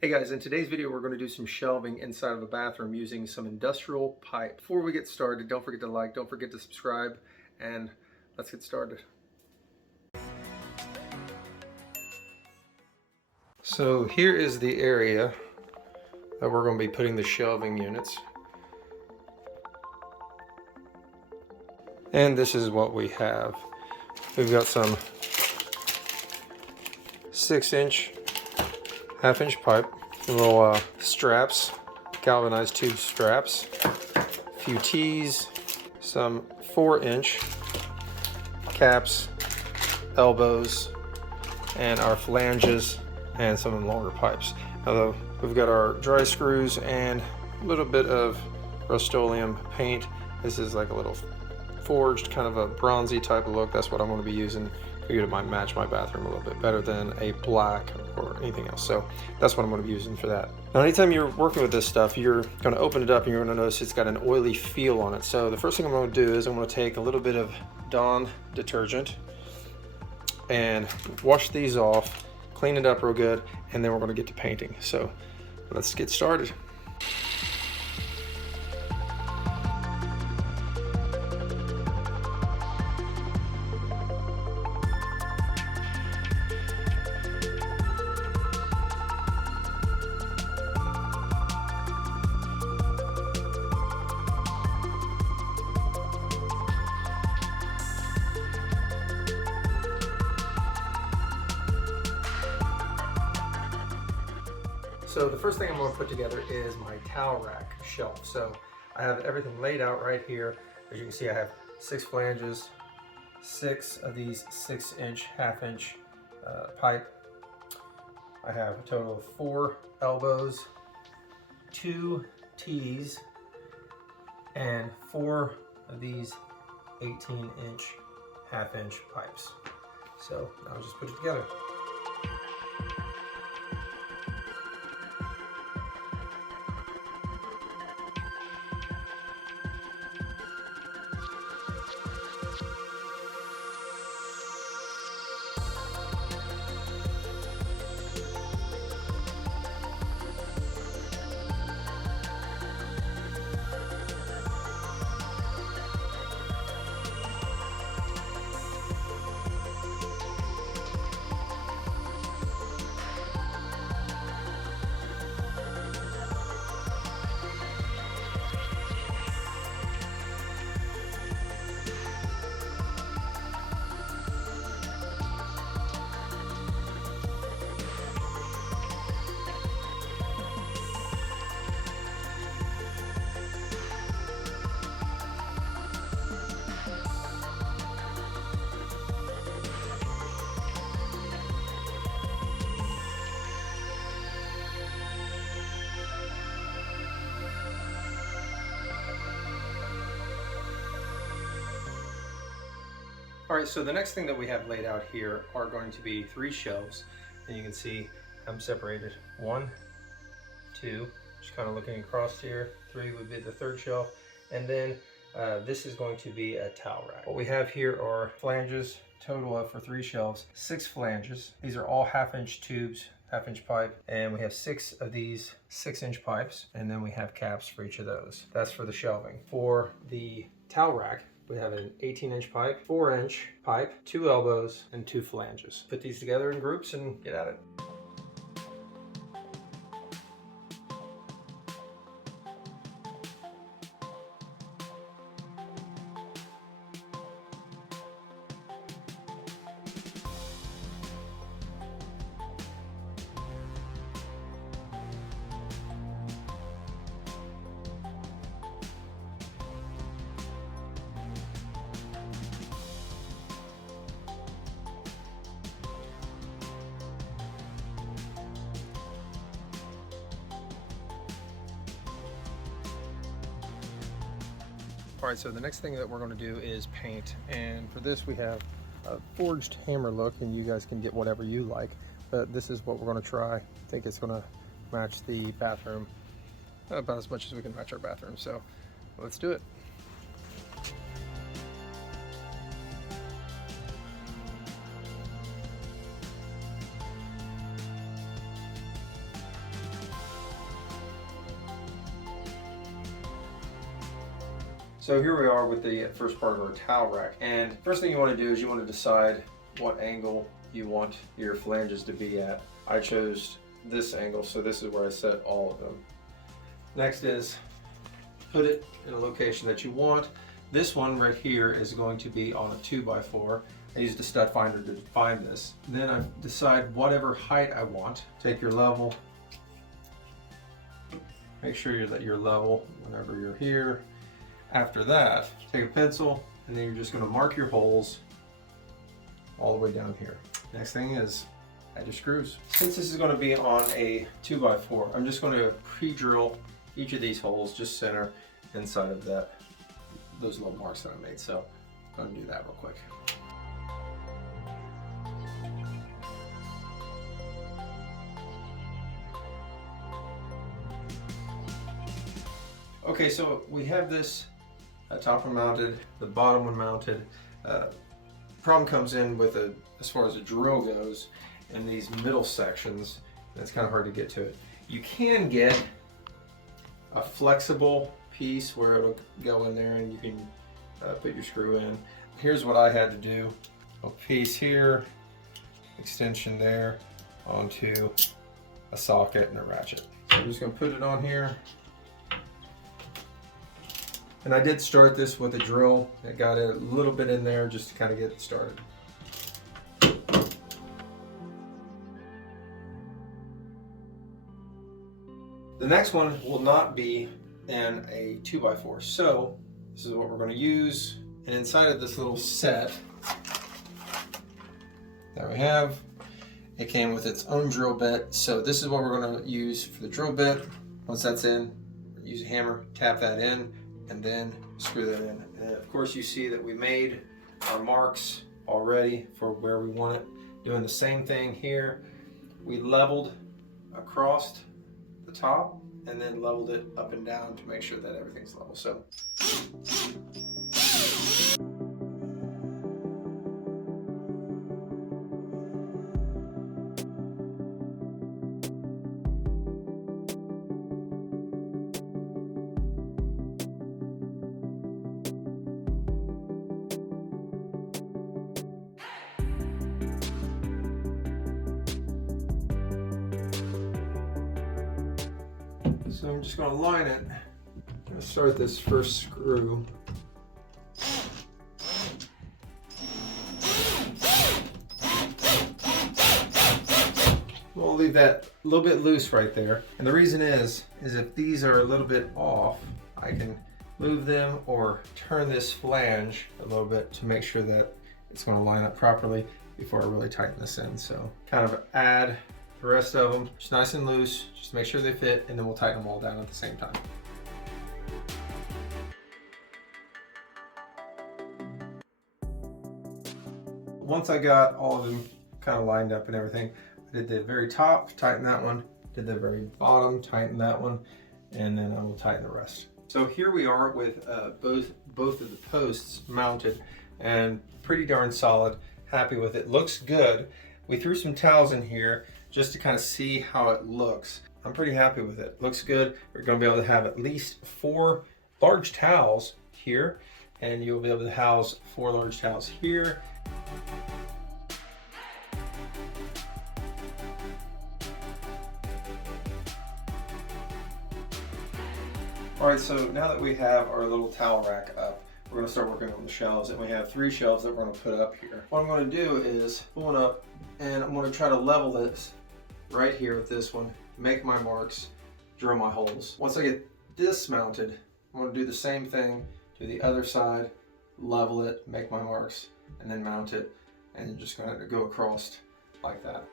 Hey guys, in today's video we're going to do some shelving inside of a bathroom using some industrial pipe. Before we get started, don't forget to like, don't forget to subscribe, and let's get started. So here is the area that we're going to be putting the shelving units. And this is what we have. We've got some 6-inch, half-inch pipe, little straps, galvanized tube straps, a few T's, some 4-inch caps, elbows, and our flanges, and some longer pipes. Now we've got our dry screws and a little bit of Rust-Oleum paint. This is like a little forged, kind of a bronzy type of look. That's what I'm going to be using. Figured it might match my bathroom a little bit better than a black or anything else. So that's what I'm going to be using for that. Now anytime you're working with this stuff, you're going to open it up and you're going to notice it's got an oily feel on it. So the first thing I'm going to do is I'm going to take a little bit of Dawn detergent and wash these off, clean it up real good, and then we're going to get to painting. So let's get started. So the first thing I'm going to put together is my towel rack shelf. So I have everything laid out right here. As you can see, I have 6 flanges, 6 of these 6-inch, half-inch pipe. I have a total of 4 elbows, 2 T's, and 4 of these 18-inch, half-inch pipes. So now I'll just put it together. All right, so the next thing that we have laid out here are going to be 3 shelves, and you can see I'm separated 1, 2, just kind of looking across here. 3 would be the 3rd shelf, and then this is going to be a towel rack. What we have here are flanges, total of for 3 shelves, 6 flanges. These are all half-inch tubes, half-inch pipe, and we have 6 of these 6-inch pipes, and then we have caps for each of those. That's for the shelving. For the towel rack, we have an 18-inch pipe, 4-inch pipe, 2 elbows, and 2 flanges. Put these together in groups and get at it. All right, so the next thing that we're going to do is paint, and for this we have a forged hammer look, and you guys can get whatever you like, but this is what we're going to try. I think it's going to match the bathroom about as much as we can match our bathroom, so let's do it. So here we are with the first part of our towel rack. And first thing you want to do is you want to decide what angle you want your flanges to be at. I chose this angle, so this is where I set all of them. Next is put it in a location that you want. This one right here is going to be on a 2x4. I used a stud finder to find this. Then I decide whatever height I want. Take your level. Make sure that you're level whenever you're here. After that, take a pencil and then you're just going to mark your holes all the way down here. Next thing is add your screws. Since this is going to be on a 2x4, I'm just going to pre-drill each of these holes just center inside of those little marks that I made. So I'm going to do that real quick. Okay, so we have this top one mounted, the bottom one mounted. Problem comes in with as far as the drill goes, in these middle sections, it's kind of hard to get to it. You can get a flexible piece where it'll go in there and you can put your screw in. Here's what I had to do. A piece here, extension there, onto a socket and a ratchet. So I'm just going to put it on here. And I did start this with a drill. I got a little bit in there just to kind of get it started. The next one will not be in a 2x4. So this is what we're going to use. And inside of this little set that we have, it came with its own drill bit. So this is what we're going to use for the drill bit. Once that's in, use a hammer, tap that in, and then screw that in. And of course you see that we made our marks already for where we want it. Doing the same thing here. We leveled across the top and then leveled it up and down to make sure that everything's level. So I'm just going to line it. I'm going to start this first screw. We'll leave that a little bit loose right there. And the reason is if these are a little bit off, I can move them or turn this flange a little bit to make sure that it's going to line up properly before I really tighten this in. So kind of add the rest of them just nice and loose, just make sure they fit, and then we'll tighten them all down at the same time. Once I got all of them kind of lined up and everything, I did the very top, tighten that one, did the very bottom, tighten that one, and then I will tighten the rest. So here we are with both of the posts mounted and pretty darn solid. Happy with it. Looks good. We threw some towels in here just to kind of see how it looks. I'm pretty happy with it. Looks good. We're going to be able to have at least 4 large towels here, and you'll be able to house 4 large towels here. All right, so now that we have our little towel rack up, we're going to start working on the shelves, and we have 3 shelves that we're going to put up here. What I'm going to do is pull it up, and I'm going to try to level this right here with this one, make my marks, drill my holes. Once I get this mounted, I'm going to do the same thing to the other side, level it, make my marks, and then mount it, and you're just going to go across like that.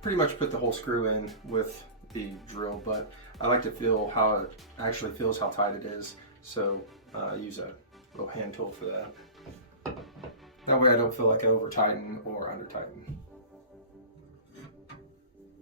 Pretty much put the whole screw in with the drill, but I like to feel how it actually feels, how tight it is. So I use a little hand tool for that. That way I don't feel like I over tighten or under tighten.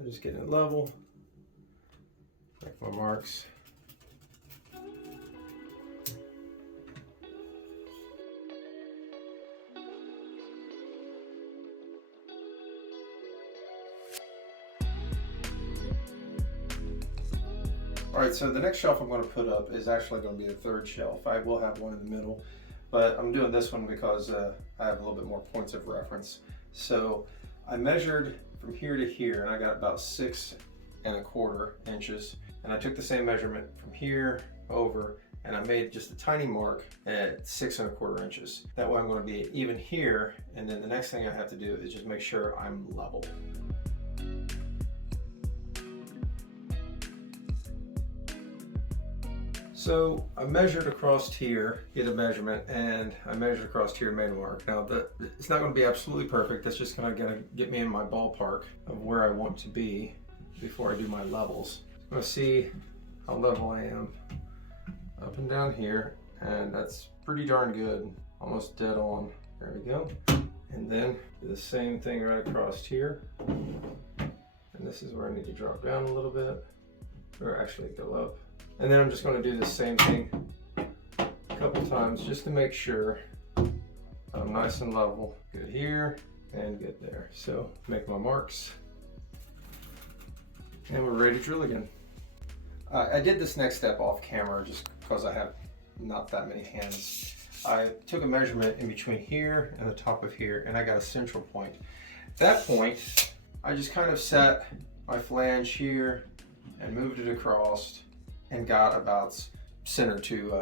I'm just getting it level, make my marks. All right, so the next shelf I'm going to put up is actually going to be the third shelf. I will have one in the middle, but I'm doing this one because I have a little bit more points of reference. So I measured from here to here, and I got about 6¼ inches. And I took the same measurement from here over, and I made just a tiny mark at 6¼ inches. That way I'm going to be even here, and then the next thing I have to do is just make sure I'm level. So I measured across here, get a measurement, and I measured across here and made a mark. Now it's not going to be absolutely perfect. That's just going to get me in my ballpark of where I want to be before I do my levels. I'm going to see how level I am up and down here, and that's pretty darn good. Almost dead on. There we go. And then do the same thing right across here. And this is where I need to drop down a little bit, or actually go up. And then I'm just going to do the same thing a couple times just to make sure I'm nice and level. Good here and good there. So make my marks and we're ready to drill again. I did this next step off camera just because I have not that many hands. I took a measurement in between here and the top of here, and I got a central point. At that point, I just kind of set my flange here and moved it across and got about center to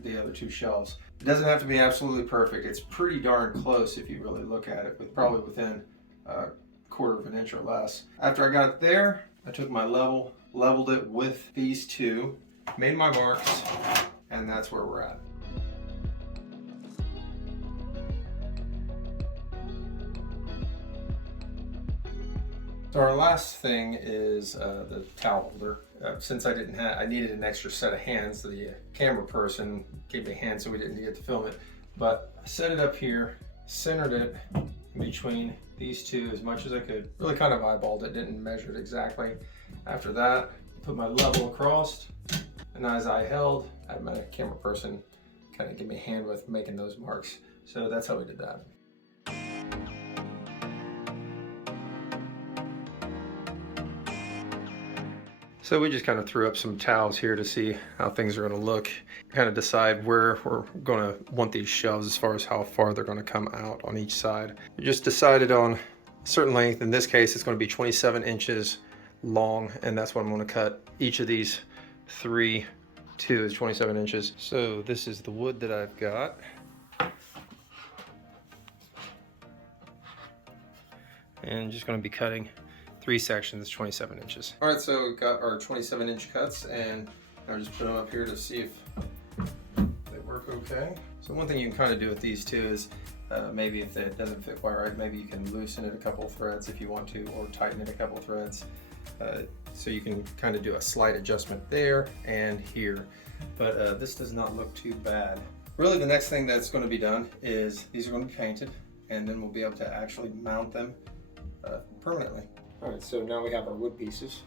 the other two shelves. It doesn't have to be absolutely perfect. It's pretty darn close if you really look at it, with probably within a 1/4 inch or less. After I got it there, I took my leveled it with these two, made my marks, and that's where we're at. So our last thing is the towel holder. Since I needed an extra set of hands, the camera person gave me a hand so we didn't get to film it. But I set it up here, centered it in between these two as much as I could. Really kind of eyeballed it, didn't measure it exactly. After that, put my level across, and as I held, I had my camera person kind of give me a hand with making those marks. So that's how we did that. So we just kind of threw up some towels here to see how things are going to look, kind of decide where we're going to want these shelves as far as how far they're going to come out on each side. We just decided on a certain length. In this case, it's going to be 27 inches long, and that's what I'm going to cut each of these three to is 27 inches. So this is the wood that I've got. And just going to be cutting 3 sections, 27 inches. All right, so we've got our 27-inch cuts, and I'll just put them up here to see if they work okay. So one thing you can kind of do with these two is maybe if it doesn't fit quite right, maybe you can loosen it a couple of threads if you want to, or tighten it a couple of threads. So you can kind of do a slight adjustment there and here. But this does not look too bad. Really, the next thing that's going to be done is these are going to be painted, and then we'll be able to actually mount them permanently. All right, so now we have our wood pieces.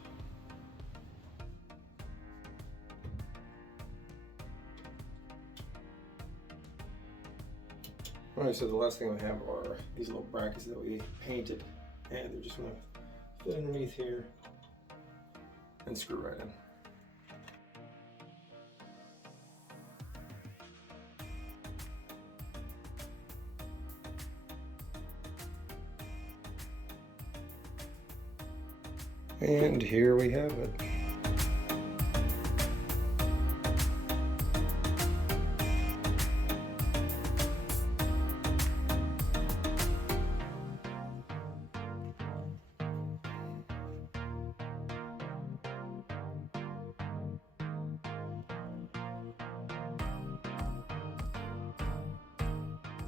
All right, so the last thing we have are these little brackets that we painted, and they're just gonna fit underneath here and screw right in. And here we have it.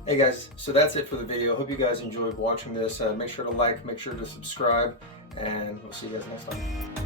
Hey guys, so that's it for the video. Hope you guys enjoyed watching this. Make sure to like, make sure to subscribe, and we'll see you guys next time.